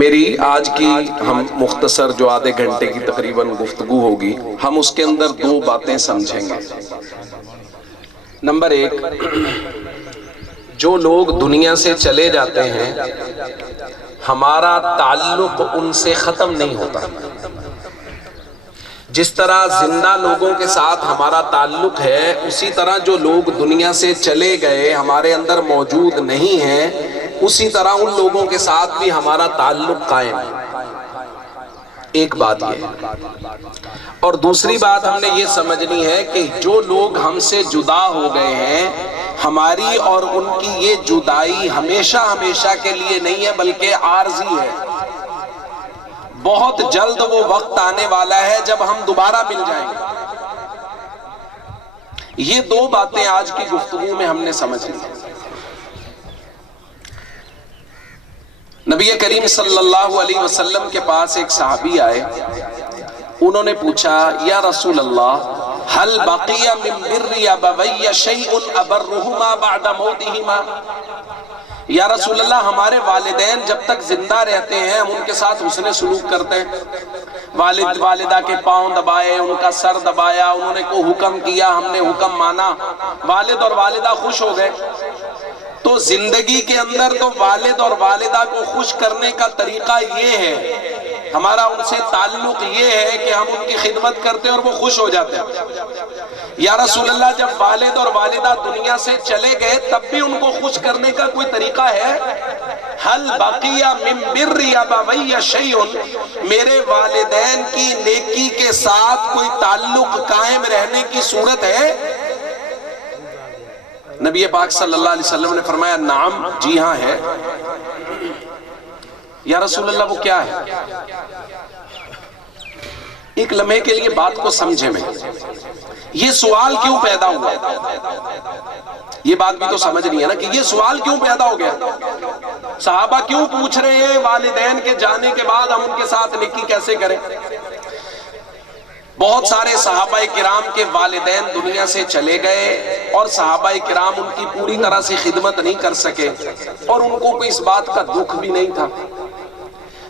میری آج کی ہم مختصر جو آدھے گھنٹے کی تقریباً گفتگو ہوگی، ہم اس کے اندر دو باتیں سمجھیں گے۔ نمبر ایک، جو لوگ دنیا سے چلے جاتے ہیں ہمارا تعلق ان سے ختم نہیں ہوتا۔ جس طرح زندہ لوگوں کے ساتھ ہمارا تعلق ہے، اسی طرح جو لوگ دنیا سے چلے گئے ہمارے اندر موجود نہیں ہیں، اسی طرح ان لوگوں کے ساتھ بھی ہمارا تعلق قائم ہے۔ ایک بات یہ ہے، اور دوسری بات ہم نے یہ سمجھنی ہے کہ جو لوگ ہم سے جدا ہو گئے ہیں، ہماری اور ان کی یہ جدائی ہمیشہ ہمیشہ کے لیے نہیں ہے بلکہ عارضی ہے۔ بہت جلد وہ وقت آنے والا ہے جب ہم دوبارہ مل جائیں گے۔ یہ دو باتیں آج کی گفتگو میں ہم نے سمجھ لی۔ نبی کریم صلی اللہ علیہ وسلم کے پاس ایک صحابی آئے، انہوں نے پوچھا یا رسول اللہ هل بقي من بر ابوي شيء ابرهما بعد موتهما؟ یا رسول اللہ ہمارے والدین جب تک زندہ رہتے ہیں ہم ان کے ساتھ حسن سلوک کرتے ہیں، والد والدہ کے پاؤں دبائے، ان کا سر دبایا، انہوں نے کوئی حکم کیا، ہم نے حکم مانا، والد اور والدہ خوش ہو گئے۔ تو زندگی کے اندر تو والد اور والدہ کو خوش کرنے کا طریقہ یہ ہے، ہمارا ان سے تعلق یہ ہے کہ ہم ان کی خدمت کرتے ہیں اور وہ خوش ہو جاتے ہیں۔ یا رسول اللہ جب والد اور والدہ دنیا سے چلے گئے تب بھی ان کو خوش کرنے کا کوئی طریقہ ہے؟ حل بقی من بر ابوی شیء، میرے والدین کی نیکی کے ساتھ کوئی تعلق قائم رہنے کی صورت ہے؟ نبی پاک صلی اللہ علیہ وسلم نے فرمایا نعم، جی ہاں ہے۔ یا رسول اللہ وہ کیا ہے؟ ایک لمحے کے لیے بات کو سمجھے میں، یہ سوال کیوں پیدا ہوا؟ یہ بات بھی تو سمجھ نہیں ہے نا کہ یہ سوال کیوں پیدا ہو گیا؟ صحابہ کیوں پوچھ رہے ہیں والدین کے جانے کے بعد ہم ان کے ساتھ نیکی کیسے کریں؟ بہت سارے صحابہ کرام کے والدین دنیا سے چلے گئے اور صحابہ کرام ان کی پوری طرح سے خدمت نہیں کر سکے اور ان کو کوئی اس بات کا دکھ بھی نہیں تھا۔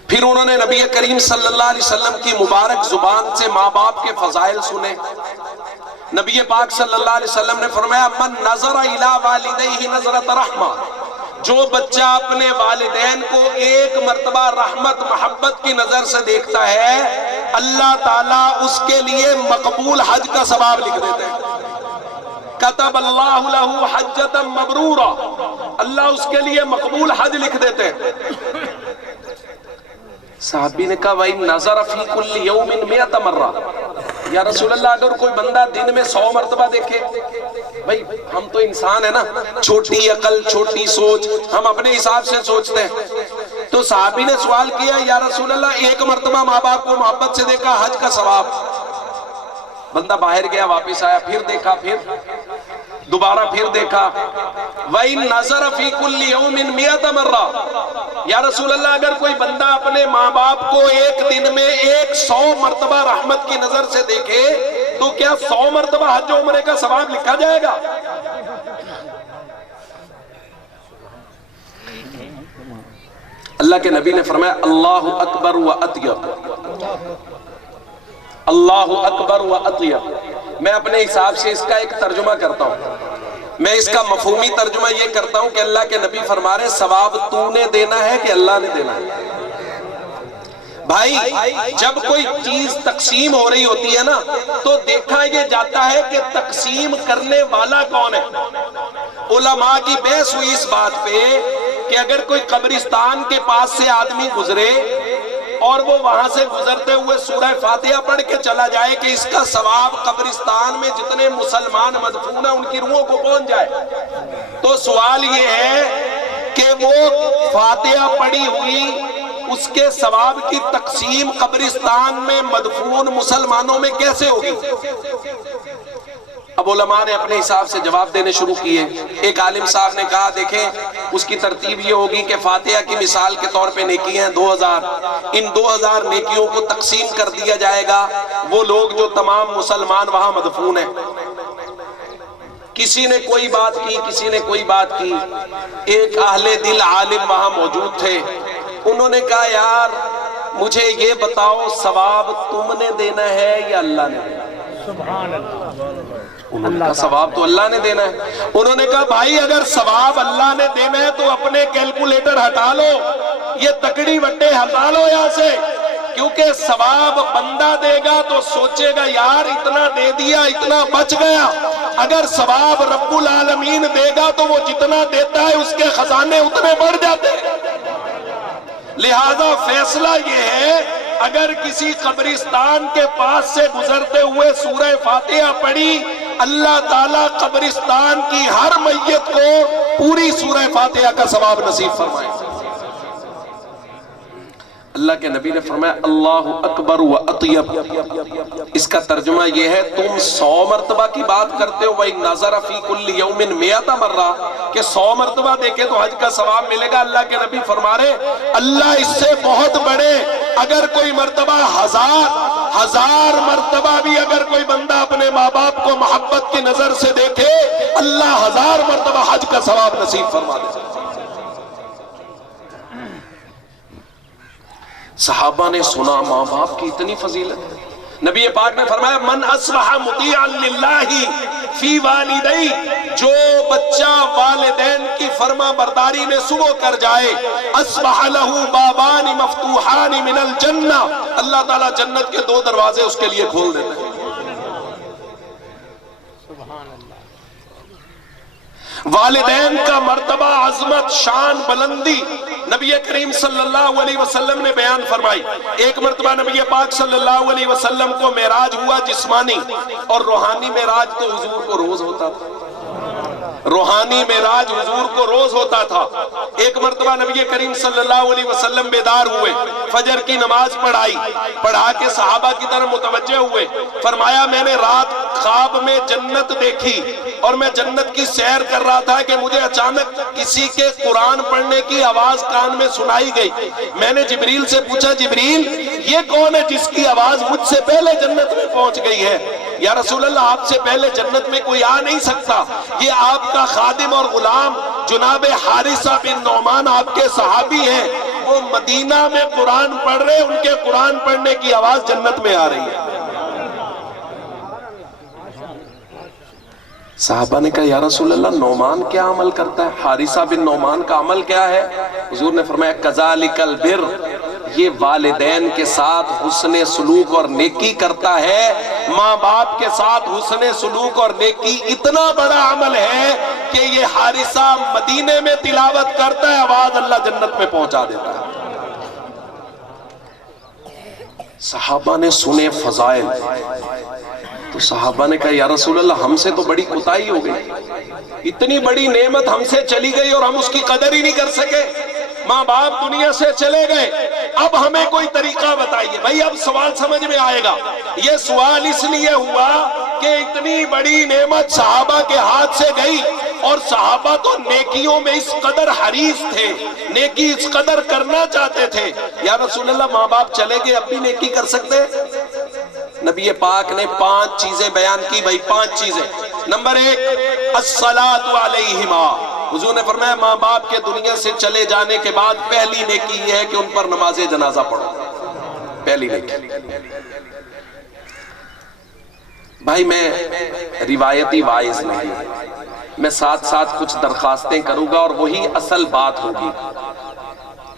پھر انہوں نے نبی کریم صلی اللہ علیہ وسلم کی مبارک زبان سے ماں باپ کے فضائل سنے۔ نبی پاک صلی اللہ علیہ وسلم نے فرمایا من نظر الی والدیہ نظرۃ رحمہ، جو بچہ اپنے والدین کو ایک مرتبہ رحمت محبت کی نظر سے دیکھتا ہے، اللہ تعالیٰ اس کے لیے مقبول حج کا ثواب لکھ دیتے ہیں۔ کتب اللہ لہ حجۃ مبرورہ، اللہ اس کے لیے مقبول حج لکھ دیتے ہیں۔ صحابی نے کہا وَإِن نَظَرَ فِي كُلِّ يَوْمٍ 100 مرہ، یا رسول اللہ اگر کوئی بندہ دن میں 100 مرتبہ دیکھے، بھئی ہم تو انسان ہیں نا، چھوٹی عقل چھوٹی سوچ، ہم اپنے حساب سے سوچتے ہیں۔ تو صحابی نے سوال کیا یا رسول اللہ ایک مرتبہ ماں باپ کو محبت سے دیکھا، حج کا ثواب۔ بندہ باہر گیا واپس آیا، پھر دیکھا، پھر دوبارہ پھر دیکھا، وَإِن نَظَرَ فِي كُلِّ يَوْمٍ 100 مرہ، یا رسول اللہ اگر کوئی بندہ اپنے ماں باپ کو ایک دن میں 100 مرتبہ رحمت کی نظر سے دیکھے تو کیا 100 مرتبہ حج و عمرے کا ثواب لکھا جائے گا؟ اللہ کے نبی نے فرمایا اللہ اکبر و اطیب، اللہ اکبر و اطیب۔ میں اپنے حساب سے اس کا ایک ترجمہ کرتا ہوں، میں اس کا مفہومی ترجمہ یہ کرتا ہوں کہ اللہ کے نبی فرما رہے ثواب تو نے دینا ہے کہ اللہ نے دینا ہے؟ بھائی جب کوئی چیز تقسیم ہو رہی ہوتی ہے نا تو دیکھا یہ جاتا ہے کہ تقسیم کرنے والا کون ہے۔ علماء کی بحث ہوئی اس بات پہ کہ اگر کوئی قبرستان کے پاس سے آدمی گزرے اور وہ وہاں سے گزرتے ہوئے سورہ فاتحہ پڑھ کے چلا جائے کہ اس کا ثواب قبرستان میں جتنے مسلمان مدفون ہیں ان کی روحوں کو پہنچ جائے، تو سوال یہ ہے کہ وہ فاتحہ پڑھی ہوئی اس کے ثواب کی تقسیم قبرستان میں مدفون مسلمانوں میں کیسے ہوگی؟ اب علماء نے اپنے حساب سے جواب دینے شروع کیے۔ ایک عالم صاحب نے کہا دیکھیں اس کی ترتیب یہ ہوگی کہ فاتحہ کی مثال کے طور پہ نیکی ہیں 2000، ان 2000 نیکیوں کو تقسیم کر دیا جائے گا وہ لوگ جو تمام مسلمان وہاں مدفون ہیں۔ کسی نے کوئی بات کی، کسی نے کوئی بات کی، ایک اہل دل عالم وہاں موجود تھے، انہوں نے کہا یار مجھے یہ بتاؤ ثواب تم نے دینا ہے یا اللہ نے دینا ہے؟ سبحان اللہ۔ انہوں نے کہا ثواب تو اللہ نے دینا ہے۔ انہوں نے کہا بھائی اگر ثواب اللہ نے دینا ہے تو اپنے کیلکولیٹر ہٹا لو، یہ تکڑی وٹے ہٹا لو یہاں سے، کیونکہ ثواب بندہ دے گا تو سوچے گا یار اتنا دے دیا اتنا بچ گیا، اگر ثواب رب العالمین دے گا تو وہ جتنا دیتا ہے اس کے خزانے اتنے بڑھ جاتے ہیں۔ لہذا فیصلہ یہ ہے اگر کسی قبرستان کے پاس سے گزرتے ہوئے سورہ فاتحہ پڑھی، اللہ تعالیٰ قبرستان کی ہر میت کو پوری سورہ فاتحہ کا ثواب نصیب فرمائے۔ اللہ کے نبی نے فرمایا اللہ اکبر و اطیب، اس کا ترجمہ یہ ہے تم 100 مرتبہ کی بات کرتے ہو وَإِن نَظَرَ فِي كُلِّ يَوْمٍ 100 مرہ کہ 100 مرتبہ دیکھے تو حج کا ثواب ملے گا۔ اللہ کے نبی فرما رہے اللہ اس سے بہت بڑے، اگر کوئی مرتبہ ہزار مرتبہ بھی اگر کوئی بندہ اپنے ماں باپ کو محبت کی نظر سے دیکھے، اللہ 1000 مرتبہ حج کا ثواب نصیب فرما دے۔ صحابہ نے سنا ماں باپ کی اتنی فضیلت، نبی پاک نے فرمایا من اصبح مطیعا للہ فی والدی، جو بچہ والدین کی فرما برداری میں صبح کر جائے، اصبح لہ بابان مفتوحان من الجنہ، اللہ تعالیٰ جنت کے 2 دروازے اس کے لیے کھول دیتے ہیں۔ والدین کا مرتبہ عظمت شان بلندی نبی کریم صلی اللہ علیہ وسلم نے بیان فرمائی۔ ایک مرتبہ نبی پاک صلی اللہ علیہ وسلم کو معراج ہوا جسمانی، اور روحانی معراج تو حضور کو روز ہوتا تھا، روحانی معراج حضور کو روز ہوتا تھا۔ ایک مرتبہ نبی کریم صلی اللہ علیہ وسلم بیدار ہوئے، فجر کی نماز پڑھا کے صحابہ کی طرف متوجہ ہوئے، فرمایا میں نے رات خواب میں جنت دیکھی اور میں جنت کی سیر کر رہا تھا کہ مجھے اچانک کسی کے قرآن پڑھنے کی آواز کان میں سنائی گئی۔ میں نے جبریل سے پوچھا جبریل یہ کون ہے جس کی آواز مجھ سے پہلے جنت میں پہنچ گئی ہے؟ یا رسول اللہ آپ سے پہلے جنت میں کوئی آ نہیں سکتا، یہ آپ کا خادم اور غلام جناب حارثہ بن نعمان آپ کے صحابی ہیں، وہ مدینہ میں قرآن پڑھ رہے، ان کے قرآن پڑھنے کی آواز جنت میں آ رہی ہے۔ صحابہ نے کہا یا رسول اللہ نعمان کیا عمل کرتا ہے؟ حارثہ بن نعمان کا عمل کیا ہے؟ حضور نے فرمایا کذالک البر، یہ والدین کے ساتھ حسن سلوک اور نیکی کرتا ہے۔ ماں باپ کے ساتھ حسن سلوک اور نیکی اتنا بڑا عمل ہے کہ یہ حارثہ مدینے میں تلاوت کرتا ہے، آواز اللہ جنت میں پہنچا دیتا ہے۔ صحابہ نے سنے فضائل تو صحابہ نے کہا یا رسول اللہ ہم سے تو بڑی کوتاہی ہو گئی، اتنی بڑی نعمت ہم سے چلی گئی اور ہم اس کی قدر ہی نہیں کر سکے، ماں باپ دنیا سے چلے گئے، اب ہمیں کوئی طریقہ بتائیے۔ بھائی اب سوال سمجھ میں آئے گا، یہ سوال اس لیے ہوا کہ اتنی بڑی نعمت صحابہ کے ہاتھ سے گئی، اور صحابہ تو نیکیوں میں اس قدر حریص تھے، نیکی اس قدر کرنا چاہتے تھے۔ یا رسول اللہ ماں باپ چلے گئے اب بھی نیکی کر سکتے؟ نبی پاک نے 5 چیزیں بیان کی، بھائی 5 چیزیں۔ نمبر 1 الصلاۃ علیہما، حضور نے فرمایا ماں باپ کے دنیا سے چلے جانے کے بعد پہلی نیکی یہ ہے کہ ان پر نماز جنازہ پڑھو، پہلی نیکی۔ بھائی میں روایتی وائز نہیں، میں ساتھ ساتھ کچھ درخواستیں کروں گا اور وہی اصل بات ہوگی۔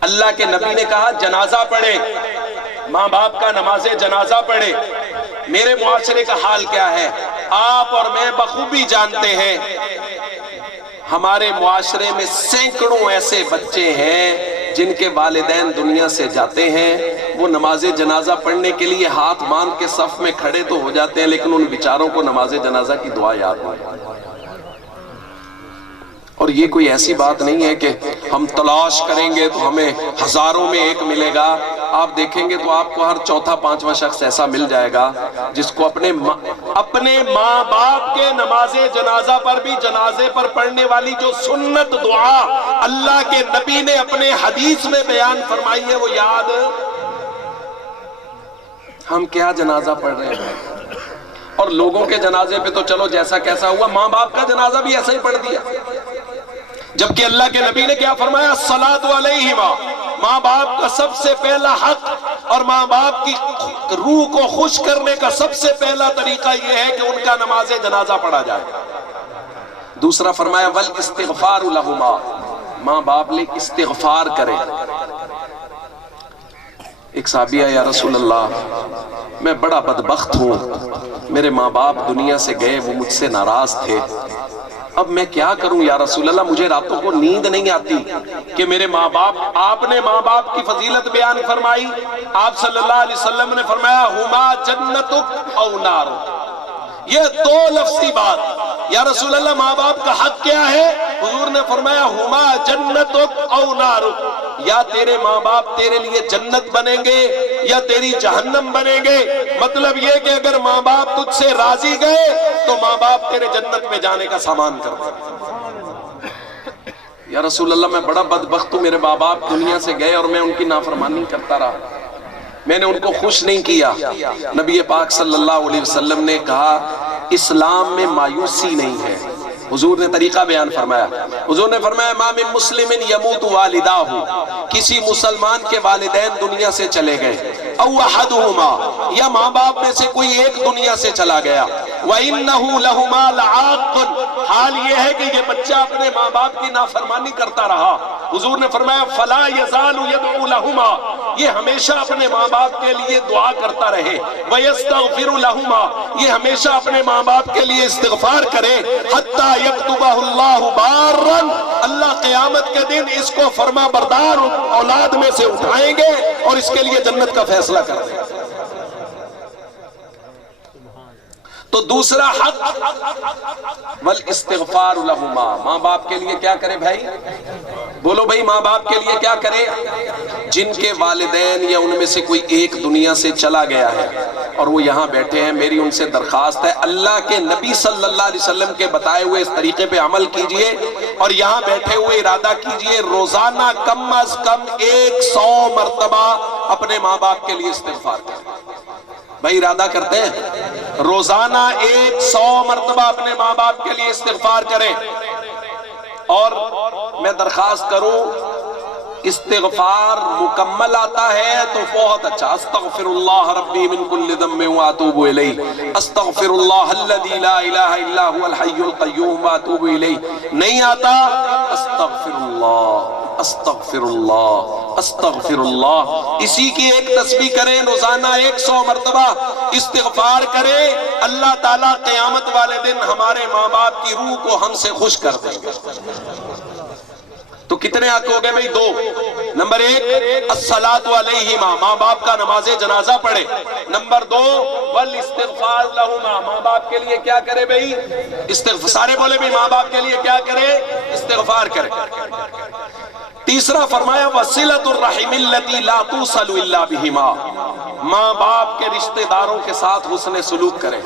اللہ کے نبی نے کہا جنازہ پڑھے، ماں باپ کا نماز جنازہ پڑھے۔ میرے معاشرے کا حال کیا ہے آپ اور میں بخوبی جانتے ہیں، ہمارے معاشرے میں سینکڑوں ایسے بچے ہیں جن کے والدین دنیا سے جاتے ہیں، وہ نماز جنازہ پڑھنے کے لیے ہاتھ باندھ کے صف میں کھڑے تو ہو جاتے ہیں لیکن ان بیچاروں کو نماز جنازہ کی دعا یاد نہیں۔ اور یہ کوئی ایسی بات نہیں ہے کہ ہم تلاش کریں گے تو ہمیں ہزاروں میں ایک ملے گا، آپ دیکھیں گے تو آپ کو ہر چوتھا پانچواں شخص ایسا مل جائے گا جس کو اپنے ماں باپ کے نماز جنازہ پر بھی جنازے پر پڑھنے والی جو سنت دعا اللہ کے نبی نے اپنے حدیث میں بیان فرمائی ہے وہ یاد۔ ہم کیا جنازہ پڑھ رہے ہیں، اور لوگوں کے جنازے پہ تو چلو جیسا کیسا ہوا، ماں باپ کا جنازہ بھی ایسا ہی پڑھ دیا، جبکہ اللہ کے نبی نے کیا فرمایا الصلاۃ علیہما، ماں باپ کا سب سے پہلا حق اور ماں باپ کی روح کو خوش کرنے کا سب سے پہلا طریقہ یہ ہے کہ ان کا نماز جنازہ پڑھا جائے۔ دوسرا فرمایا والاستغفار لہما، ماں باپ لے استغفار کریں۔ ایک صحابی ہے، یا رسول اللہ میں بڑا بدبخت ہوں، میرے ماں باپ دنیا سے گئے، وہ مجھ سے ناراض تھے، اب میں کیا کروں یا رسول اللہ؟ مجھے راتوں کو نیند نہیں آتی کہ میرے ماں باپ، آپ نے ماں باپ کی فضیلت بیان فرمائی، آپ صلی اللہ علیہ وسلم نے فرمایا ہما جنتک او نارک، یہ دو لفظی بات، یا رسول اللہ ماں باپ کا حق کیا ہے؟ حضور نے فرمایا ہما جنتک او نارک، یا تیرے ماں باپ تیرے لیے جنت بنیں گے یا تیری جہنم بنیں گے۔ مطلب یہ کہ اگر ماں باپ تجھ سے راضی گئے تو ماں باپ تیرے جنت میں جانے کا سامان کر دیں۔ یا رسول اللہ میں بڑا بدبخت ہوں، میرے ماں باپ دنیا سے گئے اور میں ان کی نافرمانی کرتا رہا، میں نے ان کو خوش نہیں کیا۔ نبی پاک صلی اللہ علیہ وسلم نے کہا اسلام میں مایوسی نہیں ہے۔ حضور نے طریقہ بیان فرمایا، حضور نے فرمایا ما من مسلم یموت والداہ، کسی مسلمان کے والدین دنیا سے چلے گئے، او احدہما، یا ماں باپ میں سے کوئی ایک دنیا سے چلا گیا، وَإِنَّهُ لَهُمَا لَعَاقٌ، حال یہ ہے کہ یہ بچہ اپنے ماں باپ کی نافرمانی کرتا رہا، حضور نے فرمایا فَلَا يَزَالُ يَدْعُو لَهُمَا، یہ ہمیشہ اپنے ماں باپ کے لیے دعا کرتا رہے، وَيَسْتَغْفِرُ لَهُمَا، یہ ہمیشہ اپنے ماں باپ کے لیے استغفار کرے، حَتَّى يَكْتُبَهُ اللَّهُ بَارًا، اللہ قیامت کے دن اس کو فرما بردار اولاد میں سے اٹھائیں گے اور اس کے لیے جنت کا فیصلہ کر دیں گے۔ تو دوسرا حق والاستغفار لہما، ماں باپ کے لیے کیا کرے بھائی؟ بولو بھائی، ماں باپ کے لیے کیا کرے؟ جن کے والدین یا ان میں سے کوئی ایک دنیا سے چلا گیا ہے اور وہ یہاں بیٹھے ہیں، میری ان سے درخواست ہے اللہ کے نبی صلی اللہ علیہ وسلم کے بتائے ہوئے اس طریقے پہ عمل کیجئے اور یہاں بیٹھے ہوئے ارادہ کیجئے روزانہ کم از کم 100 مرتبہ اپنے ماں باپ کے لیے استغفار کریں۔ بھائی ارادہ کرتے ہیں روزانہ 100 مرتبہ اپنے ماں باپ کے لیے استغفار کریں۔ اور میں درخواست کروں استغفار مکمل آتا ہے تو بہت اچھا، استغفر اللہ ربی من کل ذنب واتوب الیہ، استغفر اللہ الذی لا الہ الا هو الحی القیوم واتوب الیہ، نہیں آتا استغفر اللہ استغفر اللہ استغفر اللہ، اسی کی ایک تسبیح کریں روزانہ 100 مرتبہ استغفار کریں، اللہ تعالیٰ قیامت والے دن ہمارے ماں باپ کی روح کو ہم سے خوش کر دیں گے۔ تو کتنے حق ہو گئے بھئی؟ 2۔ نمبر 1 الصلاۃ علیہما، ماں باپ کا نماز جنازہ پڑھے۔ نمبر 2 والاستغفار لہما، ماں باپ کے لیے کیا کرے بھئی؟ استغفار، سارے بولے بھئی ماں باپ کے لیے کیا کرے؟ استغفار کرے۔ تیسرا فرمایا وصلۃ الرحم التي لا توصل الا بہما، ماں باپ کے رشتہ داروں کے ساتھ حسن سلوک کرے۔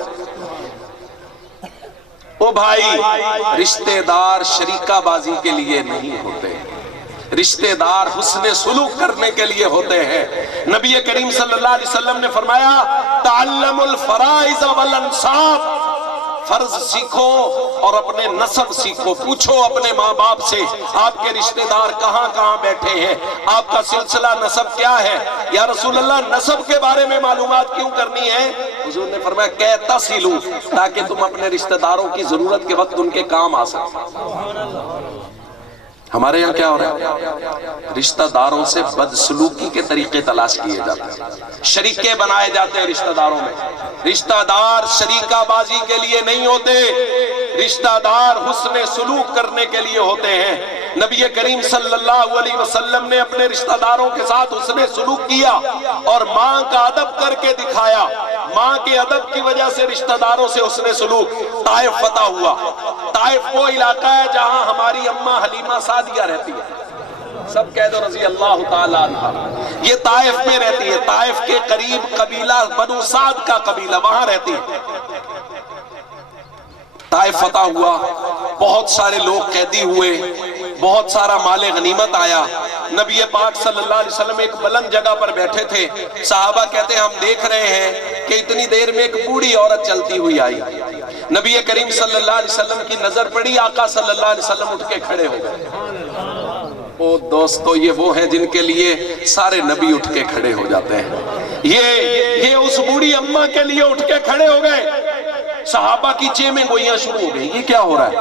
او بھائی، رشتہ دار شریکہ بازی کے لیے نہیں ہوتے، رشتہ دار حسن سلوک کرنے کے لیے ہوتے ہیں۔ نبی کریم صلی اللہ علیہ وسلم نے فرمایا تعلموا الفرائض والانساب، فرض سیکھو اور اپنے نسب سیکھو، پوچھو اپنے ماں باپ سے آپ کے رشتہ دار کہاں کہاں بیٹھے ہیں، آپ کا سلسلہ نسب کیا ہے؟ یا رسول اللہ نسب کے بارے میں معلومات کیوں کرنی ہے؟ حضور نے فرمایا کہ تصلوا، تاکہ تم اپنے رشتہ داروں کی ضرورت کے وقت ان کے کام آ سکتے۔ ہمارے یہاں کیا ہو رہا ہے؟ رشتہ داروں سے بدسلوکی کے طریقے تلاش کیے جاتے ہیں، شریکے بنائے جاتے ہیں رشتہ داروں میں۔ رشتہ دار شریکہ بازی کے لیے نہیں ہوتے، رشتہ دار حسن سلوک کرنے کے لیے ہوتے ہیں۔ نبی کریم صلی اللہ علیہ وسلم نے اپنے رشتہ داروں کے ساتھ حسن سلوک کیا اور ماں کا ادب کر کے دکھایا، ماں کے ادب کی وجہ سے رشتہ داروں سے حسن سلوک۔ طائف فتح ہوا، طائف وہ علاقہ ہے جہاں ہماری اماں حلیمہ سعدیہ رہتی ہے، سب کہہ دو رضی اللہ تعالیٰ عنہ، یہ طائف میں رہتی ہے، طائف کے قریب قبیلہ بنو سعد کا قبیلہ وہاں رہتی ہے۔ طائف فتح ہوا، بہت سارے لوگ قیدی ہوئے، بہت سارا مال غنیمت آیا۔ نبی پاک صلی اللہ علیہ وسلم ایک بلند جگہ پر بیٹھے تھے، صحابہ کہتے ہیں ہم دیکھ رہے ہیں کہ اتنی دیر میں ایک بوڑھی عورت چلتی ہوئی آئی۔ نبی کریم صلی اللہ علیہ وسلم کی نظر پڑی، آقا صلی اللہ علیہ وسلم اٹھ کے کھڑے ہو گئے۔ او دوستو یہ وہ ہیں جن کے لیے سارے نبی اٹھ کے کھڑے ہو جاتے ہیں. یہ اس بوڑھی اماں کے لیے اٹھ کے کھڑے ہو گئے. صحابہ کی چیمیں گوئیاں شروع ہو گئی. یہ کیا ہو رہا ہے؟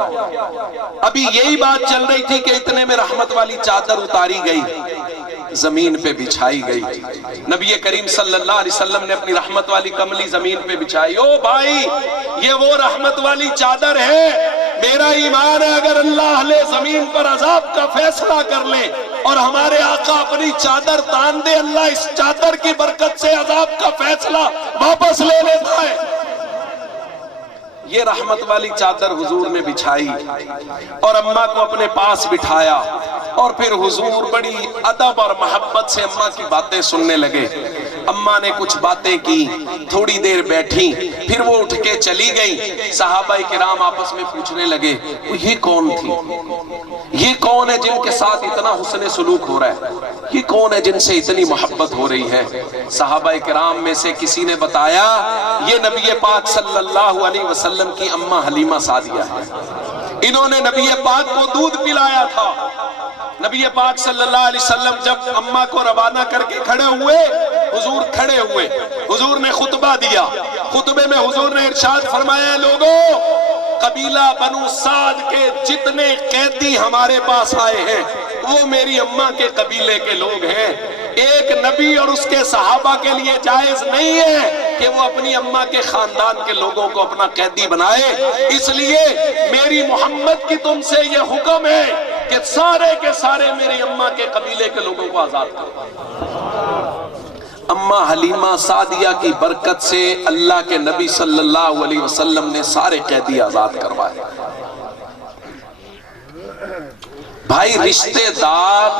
ابھی یہی بات چل رہی تھی کہ اتنے میں رحمت والی چادر اتاری گئی, زمین پہ بچھائی گئی. نبی کریم صلی اللہ علیہ وسلم نے اپنی رحمت والی کملی زمین پہ بچھائی. او بھائی یہ وہ رحمت والی چادر ہے. میرا ایمان ہے اگر اللہ علیہ زمین پر عذاب کا فیصلہ کر لے اور ہمارے آقا اپنی چادر تان دے, اللہ اس چادر کی برکت سے عذاب کا فیصلہ واپس لے لیتا ہے. یہ رحمت والی چادر حضور نے بچھائی اور اماں کو اپنے پاس بٹھایا, اور پھر حضور بڑی ادب اور محبت سے اماں کی باتیں سننے لگے. اماں نے کچھ باتیں کی, تھوڑی دیر بیٹھی, پھر وہ اٹھ کے چلی گئی. صحابہ کرام آپس میں پوچھنے لگے یہ کون تھی, یہ کون ہے جن کے ساتھ اتنا حسن سلوک ہو رہا ہے, یہ کون ہے جن سے اتنی محبت ہو رہی ہے. صحابہ کرام میں سے کسی نے بتایا یہ نبی پاک صلی اللہ علیہ وسلم کی اماں حلیمہ سعدیہ ہے. انہوں نے نبی پاک کو دودھ پلایا تھا. نبی پاک صلی اللہ علیہ وسلم جب اماں کو روانہ کر کے کھڑے ہوئے, حضور کھڑے ہوئے, حضور نے خطبہ دیا. خطبے میں حضور نے ارشاد فرمایا لوگوں قبیلہ بنو سعد کے جتنے قیدی ہمارے پاس آئے ہیں وہ میری اماں کے قبیلے کے لوگ ہیں. ایک نبی اور اس کے صحابہ کے لیے جائز نہیں ہے کہ وہ اپنی اماں کے خاندان کے لوگوں کو اپنا قیدی بنائے. اس لیے میری محمد کی تم سے یہ حکم ہے کہ سارے کے سارے میری اماں کے قبیلے کے لوگوں کو آزاد کرو. اماں حلیمہ سعدیہ کی برکت سے اللہ کے نبی صلی اللہ علیہ وسلم نے سارے قیدی آزاد کروائے. بھائی رشتے دار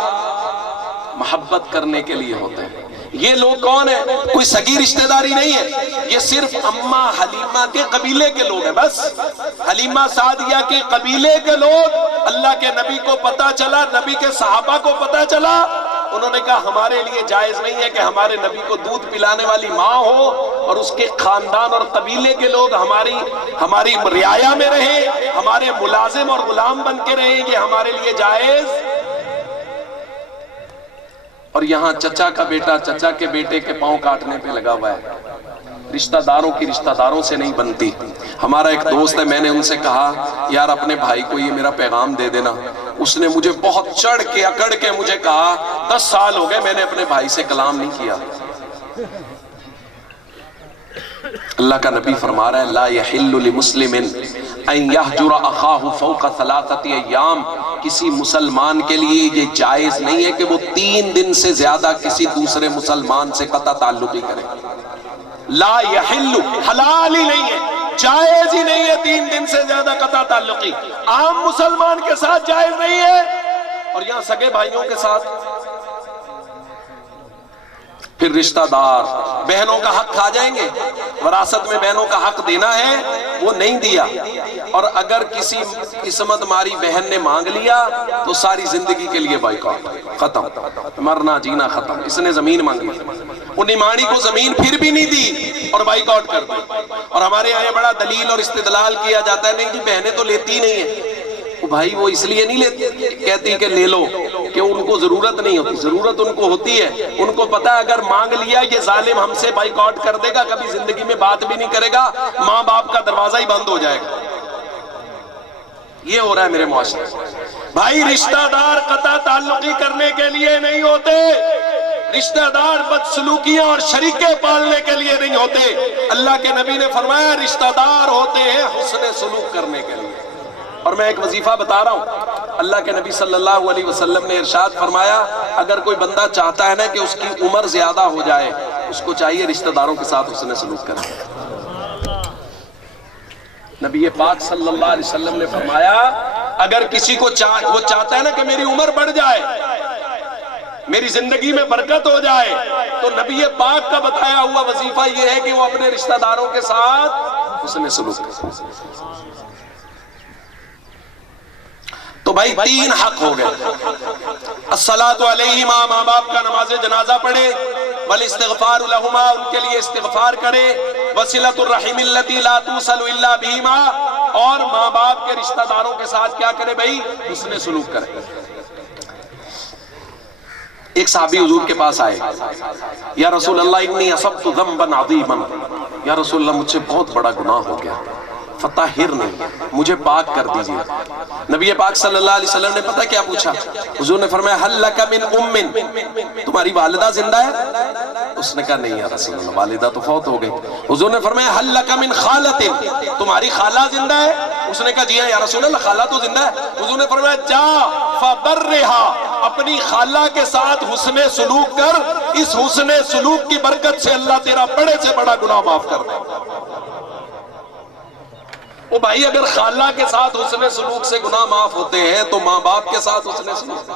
محبت کرنے کے لیے ہوتے ہیں. یہ لوگ کون ہیں؟ کوئی سگی رشتہ داری نہیں ہے, یہ صرف اماں حلیمہ کے قبیلے کے لوگ ہیں. بس حلیمہ سعدیہ کے قبیلے کے لوگ, اللہ کے نبی کو پتا چلا, نبی کے صحابہ کو پتا چلا, انہوں نے کہا ہمارے لیے جائز نہیں ہے کہ ہمارے نبی کو دودھ پلانے والی ماں ہو اور اس کے خاندان اور قبیلے کے لوگ ہماری رعایا میں رہیں, ہمارے ملازم اور غلام بن کے رہیں. یہ ہمارے لیے جائز. اور یہاں چچا کا بیٹا چچا کے بیٹے کے پاؤں کاٹنے پہ لگا ہوا ہے. رشتہ داروں کی رشتہ داروں سے نہیں بنتی. ہمارا ایک دوست ہے, میں نے ان سے کہا یار اپنے بھائی کو یہ میرا پیغام دے دینا. اس نے مجھے بہت چڑھ کے اکڑ کے مجھے کہا 10 سال ہو گئے میں نے اپنے بھائی سے کلام نہیں کیا. اللہ کا نبی فرما رہا ہے لا یحل لمسلم ان یہجر اخاہ فوق 3 ایام. کسی مسلمان کے لیے یہ جائز نہیں ہے کہ وہ 3 دن سے زیادہ کسی دوسرے مسلمان سے قطع تعلق ہی کرے. لا یحل, حلال ہی نہیں ہے, جائز ہی نہیں ہے 3 دن سے زیادہ قطع تعلقی. عام مسلمان کے ساتھ جائز نہیں ہے, اور یہاں سگے بھائیوں کے ساتھ. پھر رشتہ دار بہنوں کا حق کھا جائیں گے. وراثت میں بہنوں کا حق دینا ہے, وہ نہیں دیا, اور اگر کسی قسمت ماری بہن نے مانگ لیا تو ساری زندگی کے لیے بائیکاٹ, ختم, مرنا جینا ختم. اس نے زمین مانگی, وہ نماڑی کو زمین پھر بھی نہیں دی اور بائیکاٹ کر دی. اور ہمارے یہاں بڑا دلیل اور استدلال کیا جاتا ہے نہیں جی بہنیں تو لیتی نہیں ہیں. بھائی وہ اس لیے نہیں لیتی کہتی کہ لے لو کہ ان کو ضرورت نہیں ہوتی, ضرورت ان کو ہوتی ہے. ان کو پتا ہے اگر مانگ لیا یہ ظالم ہم سے بائیکاٹ کر دے گا, کبھی زندگی میں بات بھی نہیں کرے گا, ماں باپ کا دروازہ ہی بند ہو جائے گا. یہ ہو رہا ہے میرے معاشرے. بھائی رشتہ دار قطع تعلقی کرنے کے لیے نہیں ہوتے, رشتہ دار بدسلوکیاں اور شریکے پالنے کے لیے نہیں ہوتے. اللہ کے نبی نے فرمایا رشتہ دار ہوتے ہیں حسن سلوک کرنے کے لیے. اور میں ایک وظیفہ بتا رہا ہوں, اللہ کے نبی صلی اللہ علیہ وسلم نے ارشاد فرمایا اگر کوئی بندہ چاہتا ہے نا کہ اس کی عمر زیادہ ہو جائے, اس کو چاہیے رشتہ داروں کے ساتھ حسن سلوک کرے. نبی پاک صلی اللہ علیہ وسلم نے فرمایا اگر کسی کو وہ چاہتا ہے نا کہ میری عمر بڑھ جائے, میری زندگی میں برکت ہو جائے, تو نبی پاک کا بتایا ہوا وظیفہ یہ ہے کہ وہ اپنے رشتہ داروں کے ساتھ حسن سلوک کرے. تو بھائی 3 حق ہو گئے. الصلاۃ علیہما, ماں باپ کا نماز جنازہ پڑھے, والاستغفار لہما, ان کے لیے استغفار کرے, وصلۃ الرحم التي لا توصل الا بہما, اور ماں باپ کے رشتہ داروں کے ساتھ کیا کرے بھائی, حسن سلوک کرے. ایک صحابی حضور کے پاس آئے، یا رسول اللہ انی اصبت ذنبا عظیما، یا رسول اللہ مجھ سے بہت بڑا گناہ ہو گیا، فطہرنی، مجھے پاک کر دیجئے۔ نبی پاک صلی اللہ علیہ وسلم نے پتہ کیا پوچھا؟ حضور نے فرمایا حل لک من ام، تمہاری والدہ زندہ ہے؟ اس نے کہا نہیں یا رسول اللہ، والدہ تو فوت ہو گئی۔ حضور نے فرمایا حل لک من خالۃ، تمہاری خالہ زندہ ہے؟ اس نے کہا جی ہاں یا رسول اللہ، خالہ تو زندہ ہے۔ حضور نے فرمایا جا فبرھا، اپنی خالہ کے ساتھ حسن سلوک کر، اس حسن سلوک کی برکت سے اللہ تیرا بڑے سے بڑا گناہ معاف کر دے۔ وہ بھائی اگر خالہ کے ساتھ حسن سلوک سے گناہ معاف ہوتے ہیں تو ماں باپ کے ساتھ حسن سلوک،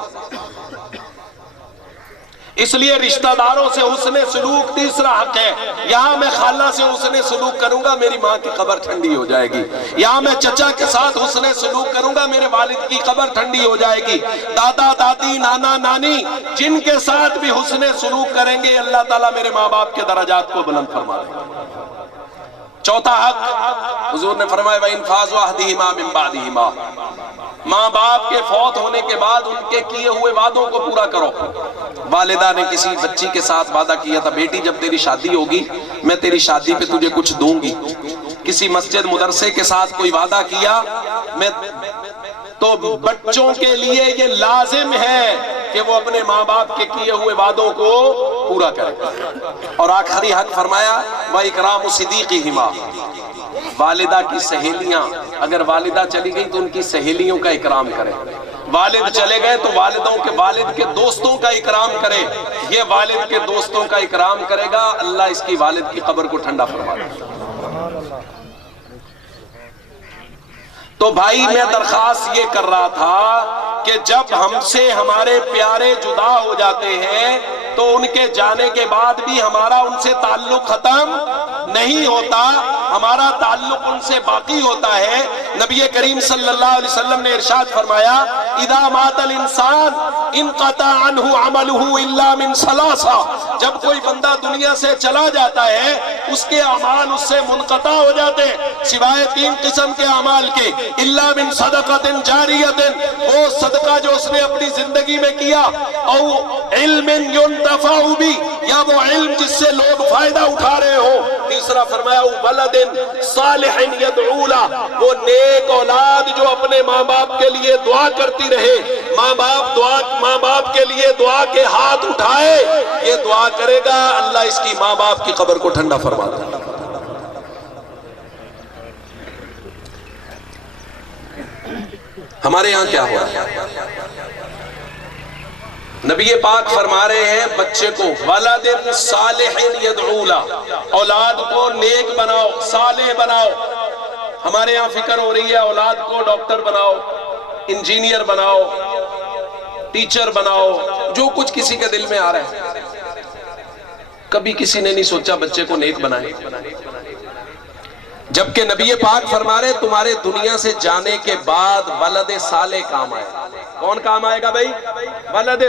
اس لیے رشتہ داروں سے حسن سلوک تیسرا حق ہے۔ یہاں میں خالہ سے حسن سلوک کروں گا میری ماں کی قبر ٹھنڈی ہو جائے گی، یہاں میں چچا کے ساتھ حسن سلوک کروں گا میرے والد کی قبر ٹھنڈی ہو جائے گی، دادا دادی نانا نانی جن کے ساتھ بھی حسن سلوک کریں گے اللہ تعالیٰ میرے ماں باپ کے درجات کو بلند فرما دے گا۔ چوتھا حق حضور نے فرمایا وَإِنْفَاذُ أَحْدِهِمَا مِنْ بَعْدِهِمَا، ماں باپ کے فوت ہونے کے بعد ان کے کیے ہوئے وعدوں کو پورا کرو۔ والدہ نے کسی بچی کے ساتھ وعدہ کیا تھا بیٹی جب تیری شادی ہوگی میں تیری شادی پہ تجھے کچھ دوں گی، کسی مسجد مدرسے کے ساتھ کوئی وعدہ کیا میں، تو بچوں کے لیے یہ لازم ہے کہ وہ اپنے ماں باپ کے کیے ہوئے وعدوں کو پورا کریں۔ اور آخری حق فرمایا وَإِكْرَامُ صِدِيقِهِمَا، والدہ کی سہیلیاں، اگر والدہ چلی گئی تو ان کی سہیلیوں کا اکرام کرے، والد چلے گئے تو والد کے دوستوں کا اکرام کرے، یہ والد کے دوستوں کا اکرام کرے گا اللہ اس کی والد کی قبر کو ٹھنڈا فرما دے گا۔ تو بھائی میں درخواست یہ کر رہا تھا کہ جب ہم سے ہمارے پیارے جدا ہو جاتے ہیں تو ان کے جانے کے بعد بھی ہمارا ان سے تعلق ختم نہیں ہوتا، ہمارا تعلق ان سے باقی ہوتا ہے۔ نبی کریم صلی اللہ علیہ وسلم نے ارشاد فرمایا اذا مات الانسان انقطع عنہ عملہ الا من ثلاثہ، جب کوئی بندہ دنیا سے چلا جاتا ہے اس کے اعمال اس سے منقطع ہو جاتے ہیں سوائے تین قسم کے اعمال کے، الا من صدقۃ جاریۃ، وہ صدقہ جو اس نے اپنی زندگی میں کیا، او علم ينتفع بھی، یا وہ علم جس سے لوگ فائدہ اٹھا رہے ہو، تیسرا فرمایا ولد صالح يدعو له، وہ نیک اولاد جو اپنے ماں باپ کے لیے دعا کرتی رہے، ماں باپ کے لیے دعا کے ہاتھ اٹھائے، یہ دعا کرے گا اللہ اس کی ماں باپ کی قبر کو ٹھنڈا فرما دے گا۔ ہمارے یہاں کیا ہو رہا ہے؟ نبی پاک فرما رہے ہیں بچے کو ولد صالح يدعو له، اولاد کو نیک بناؤ، صالح بناؤ۔ ہمارے یہاں فکر ہو رہی ہے اولاد کو ڈاکٹر بناؤ، انجینئر بناؤ، ٹیچر بناؤ، جو کچھ کسی کے دل میں آ رہا ہے، کبھی کسی نے نہیں سوچا بچے کو نیک بنائے، جبکہ نبی پاک فرما رہے تمہارے دنیا سے جانے کے بعد ولد صالح کام آئے۔ کون کام آئے گا بھائی؟ ولد